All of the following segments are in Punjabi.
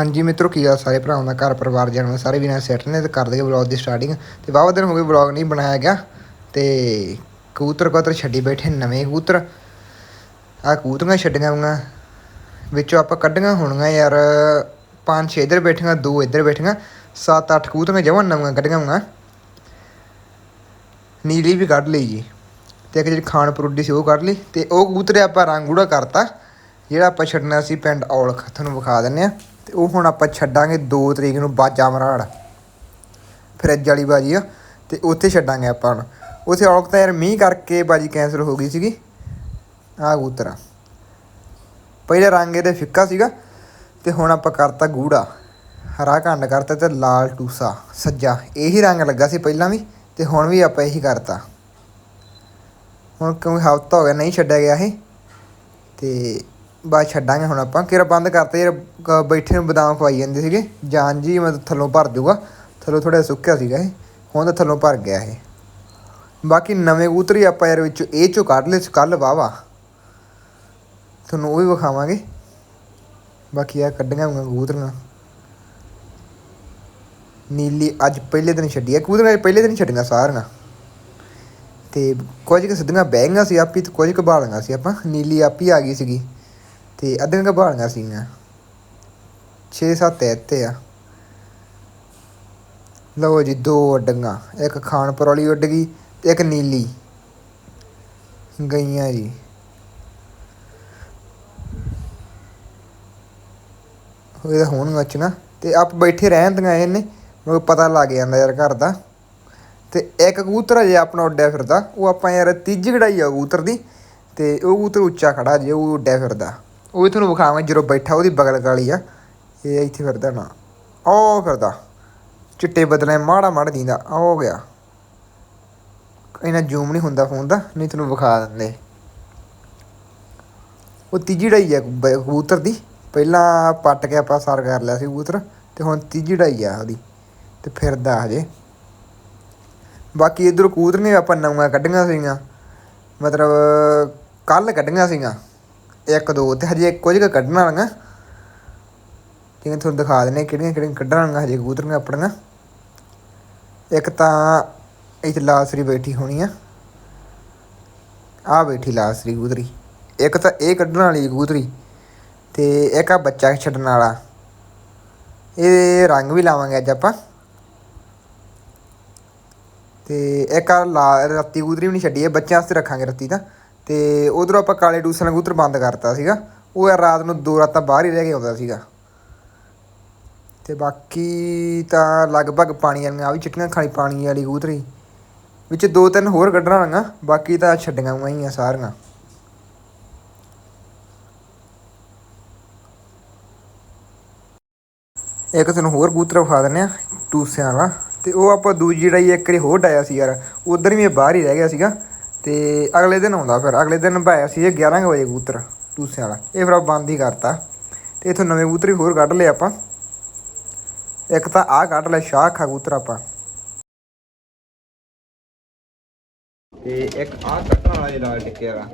ਹਾਂਜੀ ਮਿੱਤਰੋ, ਕੀ ਆ ਸਾਰੇ ਭਰਾਵਾਂ ਦਾ? ਘਰ ਪਰਿਵਾਰ ਜਨਮ ਸਾਰੇ ਵੀਰਾਂ ਸੈੱਟ ਨੇ ਤੇ ਕਰਦੇ ਗਏ ਵਲੌਗ ਦੀ ਸਟਾਰਟਿੰਗ ਤੇ ਵਾਹਵਾ ਦਿਨ ਹੋ ਗਏ ਵਲੌਗ ਨਹੀਂ ਬਣਾਇਆ ਗਿਆ। ਤੇ ਕਬੂਤਰ ਕਬੂਤਰ ਛੱਡੀ ਬੈਠੇ ਨਵੇਂ ਕਬੂਤਰ। ਆ ਕਬੂਤਰੀਆਂ ਛੱਡੀਆਂ ਹੋਈਆਂ। ਵਿੱਚੋਂ ਆਪਾਂ ਕੱਢੀਆਂ ਹੋਣੀਆਂ ਯਾਰ। ਪੰਜ ਛੇ ਇੱਧਰ ਬੈਠੀਆਂ, ਦੋ ਇੱਧਰ ਬੈਠੀਆਂ। ਸੱਤ ਅੱਠ ਕਬੂਤਰੀਆਂ ਜਮਾਂ ਨਵੀਆਂ ਕੱਢੀਆਂ ਹੋਈਆਂ। ਨੀਲੀ ਵੀ ਕੱਢ ਲਈ ਜੀ। ਤੇ ਇੱਕ ਜਿਹੜੀ ਖਾਣ ਪਰੁੱਡੀ ਸੀ ਉਹ ਕੱਢ ਲਈ। ਤੇ ਉਹ ਕਬੂਤਰ ਆਪਾਂ ਰੰਗ ਗੂੜਾ ਕਰਤਾ। ਜਿਹੜਾ ਆਪਾਂ ਛੱਡਣਾ ਸੀ ਪਿੰਡ ਔਲਖ। ਤੁਹਾਨੂੰ ਵਿਖਾ ਦਿੰਨੇ ਆ ਤੇ ਉਹ ਹੁਣ ਆਪਾਂ ਛੱਡਾਂਗੇ 2 ਤਰੀਕ ਨੂੰ ਬਾਜਾ ਮਰਾੜ ਫਰਿੱਜ ਵਾਲੀ ਬਾਜੀ ਆ, ਤੇ ਉੱਥੇ ਛੱਡਾਂਗੇ ਆਪਾਂ ਹੁਣ। ਉੱਥੇ ਔਲਖ ਤਾਂ ਯਾਰ ਮੀਂਹ ਕਰਕੇ ਬਾਜੀ ਕੈਂਸਲ ਹੋ ਗਈ ਸੀਗੀ। ਆ ਕਬੂਤਰ ਪਹਿਲੇ ਰੰਗ ਇਹਦੇ ਫਿੱਕਾ ਸੀਗਾ, ਤੇ ਹੁਣ ਆਪਾਂ ਕਰਤਾ ਗੂੜਾ। ਹਰਾ ਕੰਡ ਕਰਤਾ ਤੇ ਲਾਲ ਟੂਸਾ, ਸੱਜਾ। ਇਹੀ ਰੰਗ ਲੱਗਾ ਸੀ ਪਹਿਲਾਂ ਵੀ, ਤੇ ਹੁਣ ਵੀ ਆਪਾਂ ਇਹੀ ਕਰਤਾ। ਹੁਣ ਕਿਉਂਕਿ ਹਫਤਾ ਹੋ ਗਿਆ ਨਹੀਂ ਛੱਡਿਆ ਗਿਆ ਇਹ, ਤੇ ਬਾਅਦ ਛੱਡਾਂਗੇ ਹੁਣ ਆਪਾਂ। ਕਿਰ ਬੰਦ ਕਰਤੇ ਯਾਰ ਬੈਠੇ ਨੂੰ ਬਦਾਮ ਖਵਾਈ ਜਾਂਦੇ ਸੀਗੇ। ਜਾਨ ਜੀ, ਮੈਂ ਥੱਲੋਂ ਭਰ ਜੂਗਾ ਥੱਲੋਂ ਥੋੜਾ ਸੁੱਕਿਆ ਸੀਗਾ ਇਹ। ਹੁਣ ਤਾਂ ਥੱਲੋਂ ਭਰ ਗਿਆ ਇਹ। ਬਾਕੀ ਨਵੇਂ ਕਬੂਤਰ ਆਪਾਂ ਯਾਰ ਵਿੱਚੋਂ ਇਹ ਚੋਂ ਕੱਢ ਲਏ ਕੱਲ ਵਾਵਾ ਤੁਹਾਨੂੰ ਉਹ ਵੀ ਵਿਖਾਵਾਂਗੇ। ਬਾਕੀ ਆ ਕੱਢੀਆਂ ਹੋਈਆਂ ਕਬੂਤਰੀਆਂ। ਨੀਲੀ ਅੱਜ ਪਹਿਲੇ ਦਿਨ ਛੱਡੀ ਆ। ਕਬੂਤਰੀਆਂ ਅੱਜ ਪਹਿਲੇ ਦਿਨ ਛੱਡੀਆਂ ਸਾਰੀਆਂ। ਤੇ ਕੁਝ ਕੁ ਸਿੱਧੀਆਂ ਬਹਿ ਗਈਆਂ ਸੀ ਆਪੀ ਤੇ ਕੁਝ ਕੁ ਬਾਲੀਆਂ ਸੀ ਆਪਾਂ। ਨੀਲੀ ਆਪੀ ਆ ਗਈ ਸੀਗੀ। ਤੇ ਅੱਧੀਆਂ ਕੁ ਸੀਗੀਆਂ। 6-7 ਇੱਥੇ ਆ। ਲਓ ਜੀ ਦੋ ਉੱਡੀਆਂ, ਇੱਕ ਖਾਨਪੁਰ ਵਾਲੀ ਉੱਡ ਗਈ ਤੇ ਇੱਕ ਨੀਲੀ। ਗਈਆਂ ਜੀ। ਉਹਦਾ ਹੁਣ ਮੱਚਣਾ ਤੇ ਆਪ ਬੈਠੇ ਰਹਿਣ ਦੀਆਂ ਇਹਨੇ ਮੈਨੂੰ ਪਤਾ ਲੱਗ ਜਾਂਦਾ ਯਾਰ ਘਰ ਦਾ। ਤੇ ਇੱਕ ਕਬੂਤਰ ਜੇ ਆਪਣਾ ਉੱਡਿਆ ਫਿਰਦਾ, ਉਹ ਆਪਾਂ ਯਾਰ ਤੀਜੀ ਕਢਾਈ ਆ ਕਬੂਤਰ ਦੀ, ਤੇ ਉਹ ਕਬੂਤਰ ਉੱਚਾ ਖੜਾ ਜੇ, ਉਹ ਉੱਡਿਆ ਫਿਰਦਾ। ਉਹ ਵੀ ਤੁਹਾਨੂੰ ਵਿਖਾਵਾਂ ਜਦੋਂ ਬੈਠਾ ਉਹਦੀ ਬਗਲ ਗਾਲੀ ਆ। ਇਹ ਇੱਥੇ ਫਿਰਦਾ ਨਾ। ਉਹ ਫਿਰਦਾ। ਚਿੱਟੇ ਬਦਲੇ ਮਾੜਾ ਮਾੜਾ ਦਿੰਦਾ। ਆ ਹੋ ਗਿਆ। ਇਹਨਾਂ ਜ਼ੂਮ ਨਹੀਂ ਹੁੰਦਾ ਫੋਨ ਦਾ, ਨਹੀਂ ਤੁਹਾਨੂੰ ਵਿਖਾ ਦਿੰਦੇ। ਉਹ ਤੀਜੀ ਡਾਈ ਆ ਕਬੂਤਰ ਦੀ। ਪਹਿਲਾਂ ਪੱਟ ਕੇ ਆਪਾਂ ਸਰ ਕਰ ਲਿਆ ਸੀ ਕਬੂਤਰ, ਤੇ ਹੁਣ ਤੀਜੀ ਡਾਈ ਆ ਉਹਦੀ। ਤੇ ਫਿਰਦਾ ਹਜੇ। ਬਾਕੀ ਇਧਰ ਕਬੂਤਰ ਨੇ ਆਪਾਂ ਨਵਾਂ ਕੱਢੀਆਂ ਸੀਗੀਆਂ। ਮਤਲਬ ਕੱਲ ਕੱਢੀਆਂ ਸੀਗੀਆਂ। ਇੱਕ ਦੋ ਤੇ ਹਜੇ ਕੁਝ ਕੁ ਕੱਢਣ ਵਾਲੀਆਂ। ਜਿਵੇਂ ਤੁਹਾਨੂੰ ਦਿਖਾ ਦਿੰਨੇ ਕਿਹੜੀਆਂ ਕਿਹੜੀਆਂ ਕੱਢਣ ਵਾਲੀਆਂ ਹਜੇ ਕਬੂਤਰੀਆਂ ਆਪਣੀਆਂ। ਇੱਕ ਤਾਂ ਇੱਥੇ ਲਾਸਰੀ ਬੈਠੀ ਹੋਣੀ ਆ। ਆ ਬੈਠੀ ਲਾਸਰੀ ਕਬੂਤਰੀ। ਇੱਕ ਤਾਂ ਇਹ ਕੱਢਣ ਵਾਲੀ ਕਬੂਤਰੀ ਤੇ ਇੱਕ ਆ ਬੱਚਾ ਛੱਡਣ ਵਾਲਾ। ਇਹ ਰੰਗ ਵੀ ਲਾਵਾਂਗੇ ਅੱਜ ਆਪਾਂ। ਤੇ ਇੱਕ ਆ ਲਾ ਰੱਤੀ ਕਬੂਤਰੀ ਵੀ ਨਹੀਂ ਛੱਡੀ, ਇਹ ਬੱਚਿਆਂ ਵਾਸਤੇ ਰੱਖਾਂਗੇ ਰੱਤੀ ਤਾਂ। ਤੇ ਉਧਰੋਂ ਆਪਾਂ ਕਾਲੇ ਡੂਸਣ ਕਬੂਤਰ ਬੰਦ ਕਰਤਾ ਸੀਗਾ। ਉਹ ਯਾਰ ਰਾਤ ਨੂੰ ਦੋ ਰਾਤਾਂ ਬਾਹਰ ਹੀ ਰਹਿ ਕੇ ਆਉਂਦਾ ਸੀਗਾ। ਤੇ ਬਾਕੀ ਤਾਂ ਲਗਭਗ ਪਾਣੀ ਵਾਲੀਆਂ ਆ ਵੀ ਚਿੱਟੀਆਂ ਖਾਲੀ ਪਾਣੀ ਵਾਲੀ ਕਬੂਤਰੀ। ਵਿੱਚ ਦੋ ਤਿੰਨ ਹੋਰ ਕੱਢਣਾ ਵਾਲੀਆਂ ਬਾਕੀ ਤਾਂ ਛੱਡੀਆਂ ਹੋਈਆਂ ਹੀ ਆ ਸਾਰੀਆਂ। ਇੱਕ ਤੁਹਾਨੂੰ ਹੋਰ ਕਬੂਤਰ ਵਿਖਾ ਦਿੰਦੇ ਆ, ਟੂਸਿਆਂ ਵਾਲਾ। ਤੇ ਉਹ ਆਪਾਂ ਦੂਜੀ ਜਿਹੜੀ ਇੱਕ ਵਾਰੀ ਹੋਰ ਡਾਇਆ ਸੀ ਯਾਰ। ਉਧਰ ਵੀ ਇਹ ਬਾਹਰ ਹੀ ਰਹਿ ਗਿਆ ਸੀਗਾ। ਤੇ ਅਗਲੇ ਦਿਨ ਆਉਂਦਾ ਫਿਰ। ਅਗਲੇ ਦਿਨ ਪਾਇਆ ਸੀ ਇਹ 11 ਵਜੇ ਕਬੂਤਰ ਟੂਸਿਆਂ ਵਾਲਾ। ਇਹ ਫਿਰ ਆਪਾਂ ਬੰਦ ਹੀ ਕਰਤਾ। ਤੇ ਇਥੋਂ ਨਵੇਂ ਕਬੂਤਰ ਵੀ ਹੋਰ ਕੱਢ ਲਏ ਆਪਾਂ। ਇੱਕ ਤਾਂ ਆਹ ਕੱਢ ਲਿਆ, ਸ਼ਾਹ ਖਾ ਕਬੂਤਰ ਆਪਾਂ। ਤੇ ਇੱਕ ਆਹ ਕੱਢਣ ਵਾਲਾ ਇਹ ਲਾਲ ਟਿੱਕੇ ਵਾਲਾ।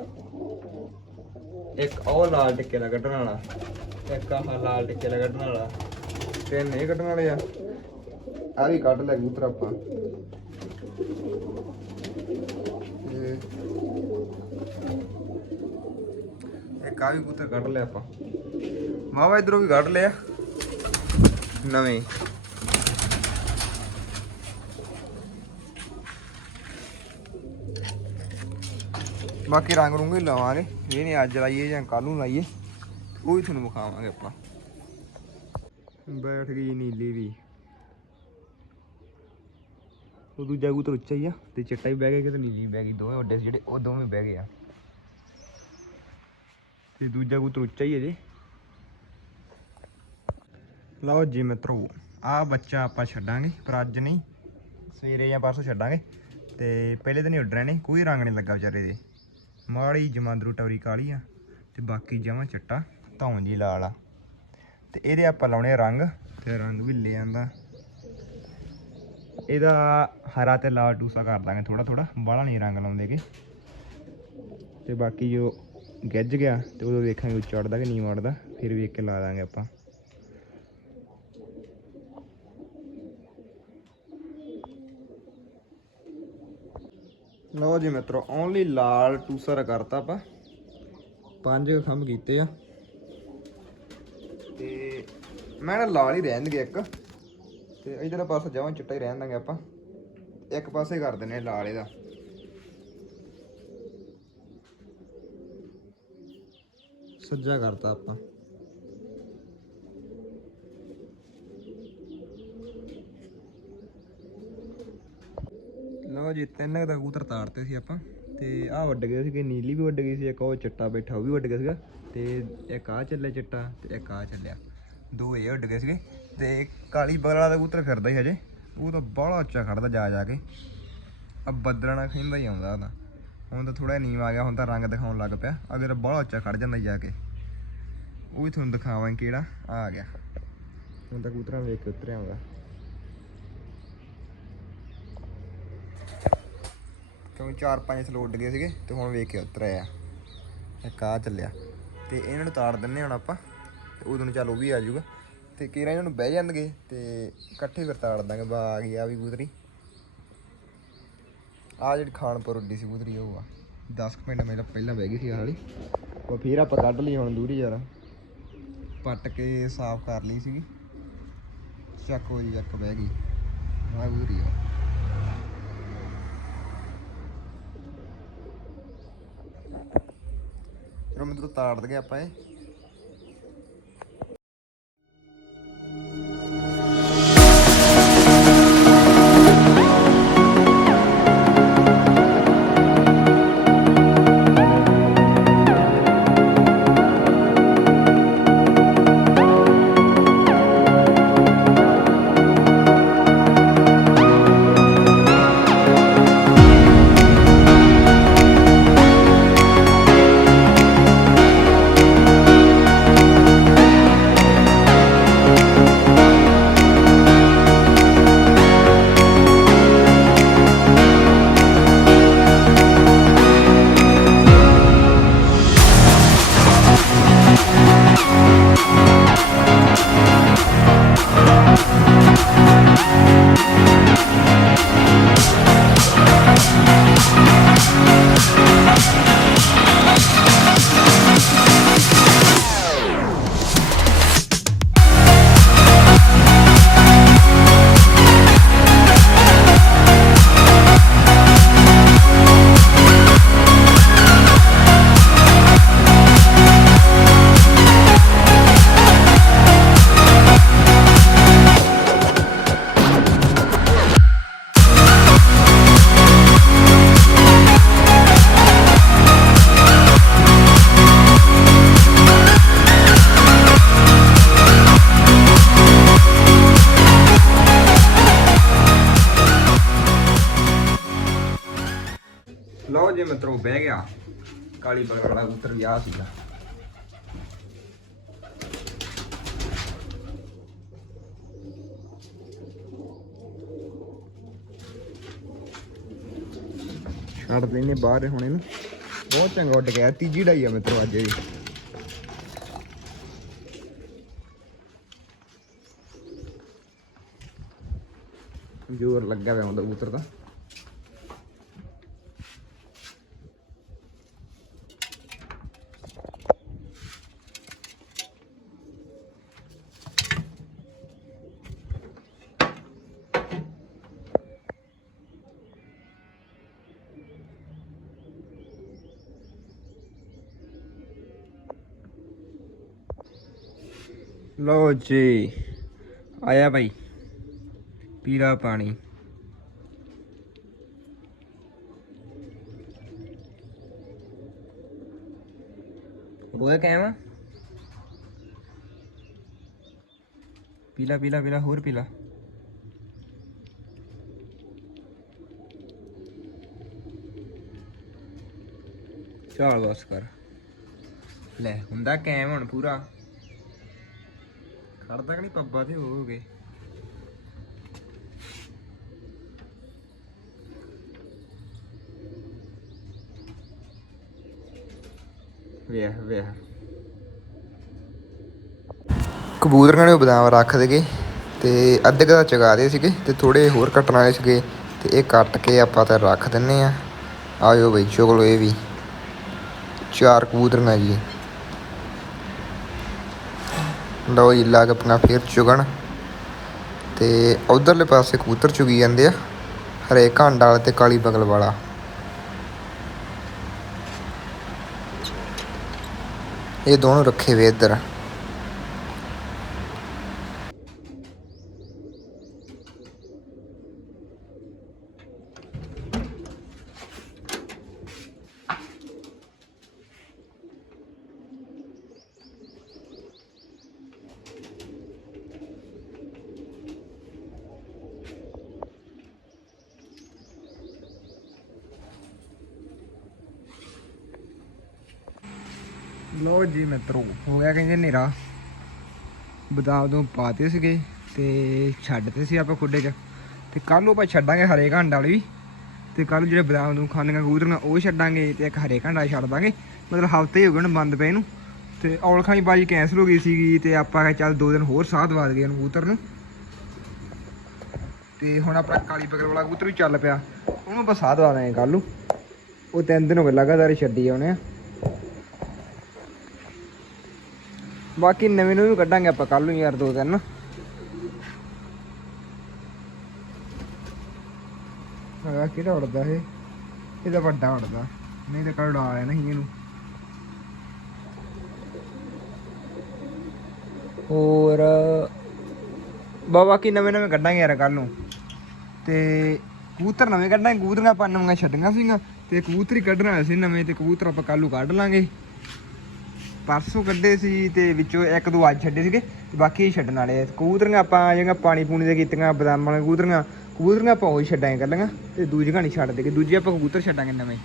ਇੱਕ ਉਹ ਲਾਲ ਟਿੱਕੇ ਦਾ ਕੱਢਣ ਵਾਲਾ। ਇੱਕ ਆਹ ਲਾਲ ਟਿੱਕੇ ਦਾ ਕੱਢਣ ਵਾਲਾ। ਤਿੰਨ ਨਹੀਂ ਕੱਢਣ ਵਾਲੇ ਆ। ਆ ਵੀ ਕੱਢ ਲੈ ਕਬੂਤਰ ਆਪਾਂ। ਇੱਕ ਆ ਕੱਢ ਲਿਆ ਆਪਾਂ। ਮਾਵਾ ਇਧਰੋਂ ਵੀ ਕੱਢ ਲਿਆ। ਨਵੇਂ। ਬਾਕੀ ਰੰਗ ਰੁੰਗ ਹੀ ਲਵਾਂਗੇ। ਇਹ ਨਹੀਂ ਅੱਜ ਲਾਈਏ ਜਾਂ ਕੱਲ ਨੂੰ ਲਾਈਏ। ਉਹ ਵੀ ਤੁਹਾਨੂੰ ਵਿਖਾਵਾਂਗੇ ਆਪਾਂ। ਬੈਠ ਗਈ ਨੀਲੀ ਵੀ। ਉਹ ਦੂਜਾ ਕਬੂਤਰ ਉੱਚਾ ਹੀ ਆ ਤੇ ਚਿੱਟਾ ਵੀ ਬਹਿ ਗਿਆ ਕਿਤੇ ਨੀਲੀ ਵੀ ਬਹਿ ਗਈ। ਦੋਵੇਂ ਵੱਡੇ ਸੀ ਜਿਹੜੇ, ਉਹ ਦੋਵੇਂ ਬਹਿ ਗਏ ਆ। ਤੇ ਦੂਜਾ ਕਬੂਤਰ ਉੱਚਾ ਹੀ ਹੈ ਜੀ। ਲਓ ਜੀ ਮਿੱਤਰੋ, ਆ ਬੱਚਾ ਆਪਾਂ ਛੱਡਾਂਗੇ, ਪਰ ਅੱਜ ਨਹੀਂ, ਸਵੇਰੇ ਜਾਂ ਪਰਸੋਂ ਛੱਡਾਂਗੇ। ਤੇ ਪਹਿਲੇ ਦਿਨ ਹੀ ਉੱਡ ਰਹੇ ਨੇ, ਕੋਈ ਰੰਗ ਨਹੀਂ ਲੱਗਾ ਵਿਚਾਰੇ ਦੇ। ਮਾੜੀ ਜਮਾਂਦਰੂ ਟੌਰੀ ਕਾਲੀ ਆ, ਤੇ ਬਾਕੀ ਜਮਾਂ ਚਿੱਟਾ ਧੌਂ ਜੀ ਲਾਲ ਆ। ਤੇ ਇਹਦੇ ਆਪਾਂ ਲਾਉਣੇ ਆ ਰੰਗ, ਤੇ ਰੰਗ ਵੀ ਲੈ ਆਂਦਾ। ਇਹਦਾ ਹਰਾ ਤੇ ਲਾਲ ਟੂਸਾ ਕਰ ਦਾਂਗੇ ਥੋੜਾ ਥੋੜਾ ਬਾਹਲਾ ਨਹੀਂ ਰੰਗ ਲਾਉਂਦੇਗੇ ਤੇ ਬਾਕੀ ਜੋ ਗਿੱਜ ਗਿਆ ਤੇ ਉਦੋਂ ਵੇਖਾਂਗੇ ਉਹ ਚੜਦਾ ਕਿ ਨਹੀਂ ਮੜਦਾ ਫਿਰ ਵੀ ਇੱਕ ਲਾ ਦਾਂਗੇ ਆਪਾਂ। ਲਓ ਜੀ ਮਿੱਤਰੋ ਓਨਲੀ ਲਾਲ ਟੂਸਰ ਕਰਤਾ ਆਪਾਂ। ਪੰਜ ਖੰਭ ਕੀਤੇ ਆ। ਤੇ ਮੈਂ ਨਾ ਲਾਲ ਹੀ ਰਹਿਣ ਦੇ ਇੱਕ। ਤੇ ਇਧਰ ਪਾਸੇ ਜਾਵਾਂ ਚਿੱਟਾ ਹੀ ਰਹਿਣ ਦਾਂਗੇ ਆਪਾਂ। ਇੱਕ ਪਾਸੇ ਕਰ ਦਿੰਨੇ ਲਾਲ ਇਹਦਾ। ਸੱਜਾ ਕਰਤਾ ਆਪਾਂ। ਲਓ ਜੀ, ਤਿੰਨ ਕੁ ਤਾਂ ਕਬੂਤਰ ਤਾਰਤੇ ਸੀ ਆਪਾਂ ਤੇ ਆਹ ਵੱਡ ਗਏ ਸੀਗੇ, ਨੀਲੀ ਵੀ ਵੱਡ ਗਈ ਸੀ, ਇੱਕ ਉਹ ਚਿੱਟਾ ਬੈਠਾ, ਉਹ ਵੀ ਵੱਡ ਗਿਆ ਸੀਗਾ ਤੇ ਇੱਕ ਆ ਚੱਲਿਆ ਚਿੱਟਾ ਤੇ ਇੱਕ ਆ ਚੱਲਿਆ। ਦੋ ਇਹ ਵੱਡ ਗਏ ਸੀਗੇ ਤੇ ਕਾਲੀ ਬਗਲ ਵਾਲਾ ਤਾਂ ਕਬੂਤਰ ਫਿਰਦਾ ਹੀ ਹਜੇ, ਉਹ ਤਾਂ ਬਾਹਲਾ ਉੱਚਾ ਖੜਦਾ ਜਾ ਜਾ ਕੇ ਆ ਬੱਦਲਣਾ ਖਿੰਦਾ ਹੀ ਆਉਂਦਾ ਉਹਦਾ। ਹੁਣ ਤਾਂ ਥੋੜਾ ਨੀਮ ਆ ਗਿਆ, ਹੁਣ ਤਾਂ ਰੰਗ ਦਿਖਾਉਣ ਲੱਗ ਪਿਆ। ਅਗਰ ਬਾਹਲਾ ਉੱਚਾ ਖੜ ਜਾਂਦਾ ਜਾ ਕੇ। ਉਹ ਵੀ ਤੁਹਾਨੂੰ ਦਿਖਾਵਾਂਗੇ ਕਿਹੜਾ, ਆਹ ਆ ਗਿਆ। ਹੁਣ ਤਾਂ ਕਬੂਤਰਾਂ ਵੇਖ ਕੇ ਉਤਰਿਆ ਆਉਂਦਾ ਕਿਉਂ ਚਾਰ ਪੰਜ ਸਲੋ ਉੱਡ ਗਏ ਸੀਗੇ ਤੇ ਹੁਣ ਵੇਖ ਕੇ ਉਤਰਿਆ ਇੱਕ ਆ ਚੱਲਿਆ। ਤੇ ਇਹਨਾਂ ਨੂੰ ਤਾੜ ਦਿੰਨੇ ਹੁਣ ਆਪਾਂ, ਤੇ ਉਦੋਂ ਚੱਲ ਉਹ ਵੀ ਆ ਜਾਊਗਾ। ਤੇ ਕਿਹੜਾ ਇਹਨਾਂ ਨੂੰ ਬਹਿ ਜਾਣਗੇ ਤੇ ਇਕੱਠੇ ਫਿਰ ਤਾੜ ਦਾਂਗੇ। ਬਾ ਆ ਗਈ ਆ ਵੀ ਕਬੂਤਰੀ। ਆ ਜਿਹੜੀ ਖਾਨਪੁਰ ਉੱਡੀ ਸੀ ਉਧਰੀ ਉਹ ਆ। 10 ਮਿੰਟ ਮੇਰਾ ਪਹਿਲਾਂ ਬਹਿ ਗਈ ਸੀ ਹਾਲੀ ਉਹ ਫਿਰ ਆਪਾਂ ਕੱਢ ਲਈ ਹੁਣ ਦੂਰੀ ਯਾਰ। ਪੱਟ ਕੇ ਸਾਫ਼ ਕਰ ਲਈ ਸੀਗੀ। ਚੱਕ ਹੋਈ ਚੱਕ ਬਹਿ ਗਈ। ਆ ਕਬੂਤਰੀ ਆ। ਚਲੋ ਮੈਨੂੰ ਤਾੜ ਦਗੇ ਆਪਾਂ ਇਹ। ਬਹਿ ਗਿਆ। ਕਾਲੀ ਬਗੜ ਵਾਲਾ ਕਬੂਤਰ ਵੀ ਆ ਸੀਗਾ। ਛੱਡ ਦੇਨੇ ਬਾਹਰ ਹੁਣ ਇਹਨੂੰ। ਬਹੁਤ ਚੰਗਾ ਉੱਡ ਗਿਆ। ਤੀਜੀ ਡਾਈ ਆ ਮਿੱਤਰੋ ਅੱਜ ਵੀ ਜੋਰ ਲੱਗਾ ਵੇ ਹੁੰਦਾ ਕਬੂਤਰ ਦਾ। ਲੋ ਜੀ, ਆਇਆ ਭਾਈ ਪੀਲਾ ਪਾਣੀ। ਹੋਇਆ ਕਾਇਮ? ਪੀਲਾ ਪੀਲਾ ਪੀਲਾ, ਹੋਰ ਪੀਲਾ। ਚੱਲ ਬਸ ਕਰ। ਲੈ, ਹੁੰਦਾ ਕਾਇਮ ਹੁਣ ਪੂਰਾ। ਖੜਦਾ ਕਿ ਨਹੀਂ? ਪੱਬਾ ਤੇ ਹੋ ਗਏ। ਵੇਖ ਵੇਖ। ਕਬੂਤਰਾਂ ਨੇ ਬਦਾਮ ਰੱਖ ਦੇਗੇ ਤੇ ਅੱਧੇ ਕੁ ਚਗਾ ਦੇ ਸੀਗੇ ਤੇ ਥੋੜੇ ਹੋਰ ਕੱਟਣ ਵਾਲੇ ਸੀਗੇ ਤੇ ਇਹ ਕੱਟ ਕੇ ਆਪਾਂ ਤਾਂ ਰੱਖ ਦਿੰਨੇ ਆ ਆਇਓ ਬਈ, ਚੁਗ ਲਓ ਇਹ ਵੀ। ਚਾਰ ਕਬੂਤਰੀਆਂ ਜੀ। ਲਓ ਜੀ, ਲੱਗ ਆਪਣਾ ਫੇਰ ਚੁਗਣ। ਤੇ ਉਧਰਲੇ ਪਾਸੇ ਕਬੂਤਰ ਚੁਗੀ ਜਾਂਦੇ ਆ ਹਰੇ ਘੰਡ ਵਾਲਾ ਤੇ ਕਾਲੀ ਬਗਲ ਵਾਲਾ। ਇਹ ਦੋਨੋਂ ਰੱਖੇ ਵੇ ਇੱਧਰ। ਲੋ ਜੀ ਮਿੱਤਰੋ, ਹੋ ਗਿਆ ਕਹਿੰਦੇ ਹਨੇਰਾ। ਬਦਾਮ ਤੋਂ ਪਾਤੇ ਸੀਗੇ ਤੇ ਛੱਡਤੇ ਸੀ ਆਪਾਂ ਖੁੱਡੇ 'ਚ। ਤੇ ਕੱਲ ਨੂੰ ਆਪਾਂ ਛੱਡਾਂਗੇ ਹਰੇ ਘੰਡ ਵਾਲੀ ਵੀ। ਤੇ ਕੱਲ ਜਿਹੜੇ ਬਦਾਮ ਨੂੰ ਖਾਂਦੀਆਂ ਕਬੂਤਰੀਆਂ ਉਹ ਛੱਡਾਂਗੇ ਤੇ ਇੱਕ ਹਰੇ ਘੰਡਾ ਛੱਡ ਦਾਂਗੇ। ਮਤਲਬ ਹਫ਼ਤੇ ਹੀ ਹੋ ਗਏ ਨੇ ਬੰਦ ਪਏ ਨੂੰ। ਤੇ ਔਲਖਾਂ ਦੀ ਬਾਜੀ ਕੈਂਸਲ ਹੋ ਗਈ ਸੀਗੀ ਤੇ ਆਪਾਂ ਕਿਹਾ ਚੱਲ ਦੋ ਦਿਨ ਹੋਰ ਸਾਥ ਦਵਾ ਦਈਏ ਕਬੂਤਰ ਨੂੰ। ਤੇ ਹੁਣ ਆਪਣਾ ਕਾਲੀ ਬਗਲ ਵਾਲਾ ਕਬੂਤਰ ਵੀ ਚੱਲ ਪਿਆ। ਉਹਨੂੰ ਆਪਾਂ ਸਾਥ ਦਵਾ ਕੱਲ ਨੂੰ। ਉਹ ਤਿੰਨ ਦਿਨ ਹੋ ਗਏ ਲਗਾਤਾਰ ਹੀ ਛੱਡੀ ਆਉਣੇ ਆ। ਬਾਕੀ ਨਵੇਂ ਨੂੰ ਵੀ ਕੱਢਾਂਗੇ ਆਪਾਂ ਕੱਲ ਨੂੰ ਯਾਰ ਦੋ ਦਿਨ। ਆ ਕਿਹੜਾ ਉੜਦਾ ਇਹ? ਇਹਦਾ ਵੱਡਾ ਉੜਦਾ ਨਹੀਂ ਤਾਂ ਕੱਲ ਉਡਾ ਲੈਣਾ ਸੀ ਇਹਨੂੰ। ਹੋਰ, ਬਾ ਬਾਕੀ ਨਵੇਂ ਨਵੇਂ ਕੱਢਾਂਗੇ ਯਾਰ ਕੱਲ ਨੂੰ। ਤੇ ਕਬੂਤਰ ਨਵੇਂ ਕੱਢਾਂਗੇ ਕਬੂਤਰੀਆਂ ਆਪਾਂ ਨਵੀਆਂ ਛੱਡੀਆਂ ਸੀਗੀਆਂ। ਤੇ ਕਬੂਤਰ ਕੱਢਣ ਵਾਲੇ ਸੀ ਨਵੇਂ, ਤੇ ਕਬੂਤਰ ਆਪਾਂ ਕੱਲ ਨੂੰ ਕੱਢ ਲਾਂਗੇ। ਪਰਸੋਂ ਕੱਢੇ ਸੀ ਤੇ ਵਿੱਚੋਂ ਇੱਕ ਦੋ ਅੱਜ ਛੱਡੇ ਸੀਗੇ, ਤੇ ਬਾਕੀ ਛੱਡਣ ਵਾਲੇ ਆ। ਕਬੂਤਰੀਆਂ ਆਪਾਂ ਜਿਹੜੀਆਂ ਪਾਣੀ ਪੂਣੀ ਦੇ ਕੀਤੀਆਂ, ਬਦਾਮਾਂ ਵਾਲੀਆਂ ਕਬੂਤਰੀਆਂ ਕਬੂਤਰੀਆਂ ਆਪਾਂ ਉਹ ਛੱਡਾਂਗੇ ਕੱਲੀਆਂ ਤੇ ਦੂਜੀਆਂ ਨਹੀਂ ਛੱਡ ਦੇਗੇ ਦੂਜੀ ਆਪਾਂ ਕਬੂਤਰ ਛੱਡਾਂਗੇ ਨਵੇਂ।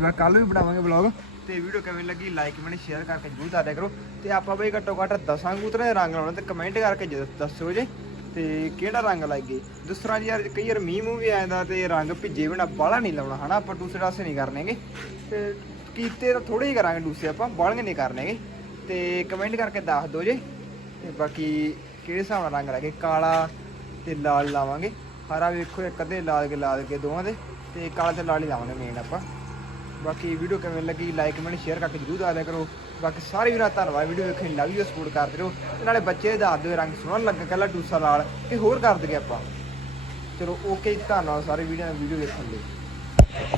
ਮੈਂ ਕੱਲ ਵੀ ਬਣਾਵਾਂਗੇ ਵਲੌਗ ਤੇ ਵੀਡੀਓ ਕਿਵੇਂ ਲੱਗੀ ਲਾਈਕ ਕਮੈਂਟ ਸ਼ੇਅਰ ਕਰਕੇ ਜਰੂਰ ਦੱਸਿਆ ਕਰੋ। ਤੇ ਆਪਾਂ ਬਈ ਘੱਟੋ ਘੱਟ 10 ਕਬੂਤਰਾਂ ਦੇ ਰੰਗ ਲਾਉਣਾ, ਤੇ ਕਮੈਂਟ ਕਰਕੇ ਜ- ਦੱਸਿਓ ਜੇ, ਤੇ ਕਿਹੜਾ ਰੰਗ ਲਾਈਏ ਦੂਸਰਾ ਜੀ ਯਾਰ, ਕਈ ਵਾਰ ਮੀਂਹ ਮੂੰਹ ਵੀ ਆ ਜਾਂਦਾ ਤੇ ਰੰਗ ਭਿੱਜੇ ਬਿਨਾ ਬਾਹਲਾ ਨਹੀਂ ਲਾਉਣਾ, ਹਨਾ? ਆਪਾਂ ਦੂਸਰੇ ਪਾਸੇ ਨਹੀਂ ਕਰਨੇਗੇ। ਤੇ ਕੀਤੇ ਤਾਂ ਥੋੜੇ ਹੀ ਕਰਾਂਗੇ ਡੂਸੇ ਆਪਾਂ ਬਾਹਲੇ ਨਹੀਂ ਕਰਨੇਗੇ ਤੇ ਕਮੈਂਟ ਕਰਕੇ ਦੱਸ ਦਿਓ ਜੇ। ਤੇ ਬਾਕੀ ਕਿਹੜੇ ਹਿਸਾਬ ਨਾਲ ਰੰਗ ਲਾਗੇ ਕਾਲਾ ਤੇ ਲਾਲ ਲਾਵਾਂਗੇ। ਹਰਾ ਵੇਖੋ ਇੱਕ ਅੱਧੇ, ਲਾਲ ਕੇ ਲਾਲ ਕੇ ਦੋਵਾਂ ਦੇ। ਤੇ ਕਾਲਾ ਤੇ ਲਾਲ ਹੀ ਲਾਵਾਂਗੇ ਮੇਨ ਆਪਾਂ। ਬਾਕੀ ਵੀਡੀਓ ਕਿਵੇਂ ਲੱਗੀ ਲਾਈਕ ਕਮੈਂਟ ਸ਼ੇਅਰ ਕਰਕੇ ਜਰੂਰ ਦੱਸਿਆ ਕਰੋ। ਬਾਕੀ ਸਾਰੇ ਵੀਰਾਂ ਧੰਨਵਾਦ। ਵੀਡੀਓ ਵੇਖਣ ਲਈ ਲਵ ਯੂ ਸਪੋਰਟ ਕਰਦੇ ਰਹੋ। ਤੇ ਨਾਲੇ ਬੱਚੇ ਦੇ ਦੱਸ ਦਿਓ, ਰੰਗ ਸੋਹਣਾ ਲੱਗਾ ਕੱਲਾ ਡੂਸਾ ਲਾਲ। ਤੇ ਹੋਰ ਕਰ ਦਗੇ ਆਪਾਂ। ਚਲੋ ਓਕੇ ਧੰਨਵਾਦ ਸਾਰੇ ਵੀਡੀਓ ਵੀਡੀਓ ਵੇਖਣ ਲਈ।